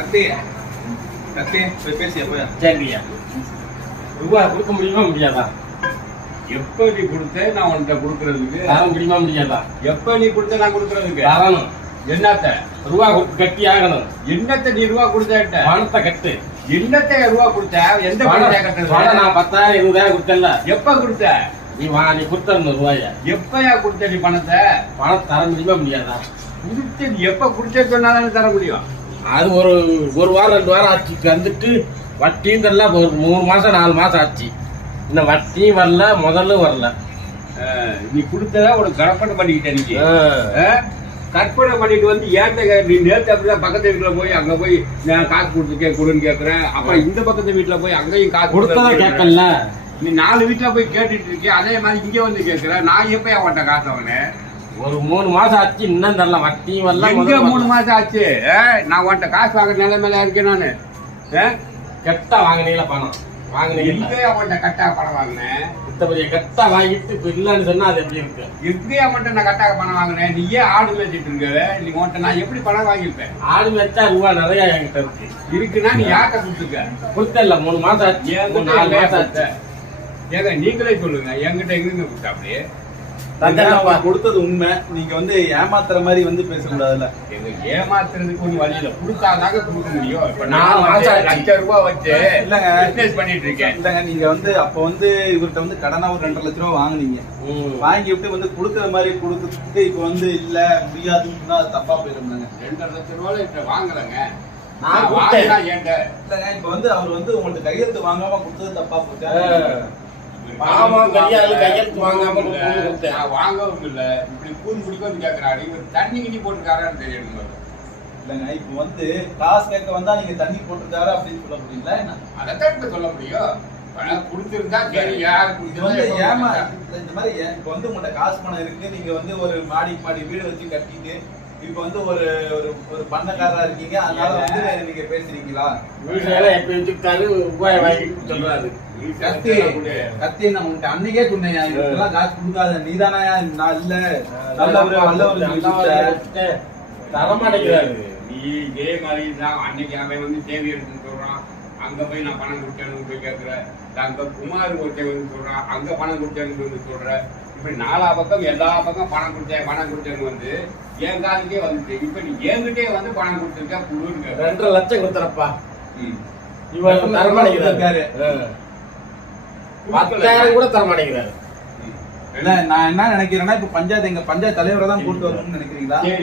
கத்தி கத்தி போய் பேசியா போய். சரியா ரூபா கொடுக்க முடியுமா முடியாதா? எப்ப நீ கொடுத்த நான் உன்கிட்ட கொடுக்கறதுக்கு? தர முடியுமா முடியாதா? எப்ப நீ கொடுத்த நான் கொடுக்கறதுக்கு? தரணும். என்னத்த ரூபா கட்டி ஆகணும். என்னத்த நீ ரூபா கொடுத்த? பணத்தை கட்டு. என்னத்த ரூபா கொடுத்த? எந்த பணத்தை கட்டுறது? நான் 10,000 20,000 கொடுத்தல. எப்ப கொடுத்த? நீ கொடுத்தரணும் ரூபாய. எப்பயா கொடுத்த நீ பணத்தை? பணம் தர முடியுமா முடியாதா? கொடுத்து நீ எப்ப கொடுத்த சொன்னாதானே தர முடியும். அது ஒரு வாரம் 2 வாரம் ஆச்சு. வந்துட்டு வட்டியும் தரல. ஒரு 3 மாசம் 4 மாசம் ஆச்சு. இன்னும் வட்டியும் வரல, முதல்லும் வரல. நீ கொடுத்ததா உனக்கு கற்பனை பண்ணிக்கிட்ட. நீ கற்பனை பண்ணிட்டு வந்து ஏன்ட்ட நீ நேற்று அப்படிதான் பக்கத்து வீட்டுல போய் அங்க போய் நான் காசு கொடுத்துருக்கேன் கொடுன்னு கேக்குறேன். அப்புறம் இந்த பக்கத்து வீட்டுல போய் அங்கேயும் காசு கொடுத்ததா கேட்கல. நீ 4 வீட்டுல போய் கேட்டுட்டு இருக்கிய. அதே மாதிரி இங்க வந்து கேக்குற. நான் எப்ப அவன்கிட்ட காசு அவனே ஒரு 3 மாசம் ஆச்சு. இன்னும் தரல. வட்டியும் வரல. இங்க 3 மாசம் ஆச்சு. நான் உன்கிட்ட காசு வாங்குற நிலைமையில இருக்கேன் நானு. கெட்டா வாங்கினீங்களா பணம்? வாங்கினீங்க. எங்கே அவன்கிட்ட கட்டா பணம் வாங்கினேன்? பெரிய கெட்டா வாங்கிட்டு இப்ப இல்லன்னு சொன்னா அது எப்படி இருக்கு? எப்படி அவன்கிட்ட நான் கட்டாக பணம் வாங்கினேன்? நீ ஏன் ஆடு வச்சுட்டு இருக்க? நீ உன்கிட்ட நான் எப்படி பணம் வாங்கியிருப்பேன்? ஆடு வச்சா ரூபா நிறைய என்கிட்ட இருக்கு. இருக்குன்னா நீ யார்கிட்ட கொடுத்துருக்க? கொடுத்தல 3 மாசம் ஆச்சு. 4 மாசம் ஆச்சு. ஏங்க நீங்களே சொல்லுங்க. என்கிட்ட எங்க கொடுத்தா? அப்படியே கொடுத்தது உண்மை. நீங்க வந்து ஏமாத்துற மாதிரி வந்து பேசக்கூடாதுல்ல. எங்க ஏமாத்துறதுக்கு கொஞ்சம் வழியில கொடுத்தாதாங்க கொடுக்க முடியும். இப்ப 4 நான் மாசம் லட்சம் ரூபாய் வச்சு இல்லங்க பிசினஸ் பண்ணிட்டு இருக்கேன். இல்லங்க நீங்க வந்து அப்ப வந்து இவர்கிட்ட வந்து கடனா ஒரு 2.5 லட்சம் ரூபாய் வாங்குனீங்க. வாங்கி விட்டு வந்து கொடுக்கற மாதிரி கொடுத்துட்டு இப்ப வந்து இல்ல முடியாதுன்னா அது தப்பா போயிருந்தாங்க. 2.5 லட்சம் ரூபாய் இப்ப வாங்கலங்க. நான் வாங்கினா ஏன்ட இல்லங்க இப்ப வந்து அவர் வந்து உங்கள்ட்ட கையெழுத்து வாங்காம கொடுத்தது தப்பா போச்சு. பாவம் கையெழுத்து வாங்காம கொடுத்தேன். நான் வாங்கவும் இல்ல. இப்படி கூன் பிடிக்கும் கேட்கறாரு. இவர் தண்ணி கிண்ணி போட்டுக்காரான்னு தெரியும். இல்லங்க இப்ப வந்து காசு கேட்க வந்தா நீங்க தண்ணி போட்டுருக்காரு அப்படின்னு சொல்ல முடியுங்களா என்ன? அதைத்தான் இப்ப சொல்ல முடியும். பணம் கொடுத்திருந்தா சரி. யாரு இது வந்து ஏமா இந்த மாதிரி இப்ப வந்து உங்கள்ட்ட காசு பணம் இருக்கு. நீங்க வந்து ஒரு மாடி வீடு வச்சு கட்டிட்டு இப்ப வந்து ஒரு ஒரு பண்ணக்காரரா இருக்கீங்க. அதனால வந்து நீங்க பேசுறீங்களா? வீட்டுல எப்படி வச்சுக்கிட்டாரு ரூபாய் வாங்கிட்டு சொல்றாரு. கத்தி நான் உன்கிட்ட அன்னைக்கே சொன்னேன். இதெல்லாம் காசு கொடுக்காத நீதானா? நான் இல்ல நல்லவர் தரமாட்டேங்கிறாரு. நீ இதே மாதிரி தான் அன்னைக்கு அவன் வந்து தேவை எடுத்துன்னு சொல்றான். அங்க போய் நான் பணம் கொடுத்தேன்னு போய் கேட்கிற. அங்க குமார் ஒருத்தன் வந்து சொல்றான். அங்க பணம் கொடுத்தேன்னு வந்து சொல்ற. இப்படி 4 பக்கம் எல்லா பக்கம் பணம் கொடுத்தேன்னு வந்து என் காலத்துக்கே வந்துட்டு. இப்ப நீ என்கிட்டே வந்து பணம் கொடுத்துருக்க புழுன்னு 2.5 லட்சம் கொடுத்துறப்பா. இவன் தரமாட்டேங்கிறாரு. 10,000 கூட தரமாட்டேங்கிறாரு. இல்ல நான் என்ன நினைக்கிறேன்னா இப்ப எங்க பஞ்சாயத்து தலைவரை தான் கூட்டு வரணும்னு நினைக்கிறீங்களா?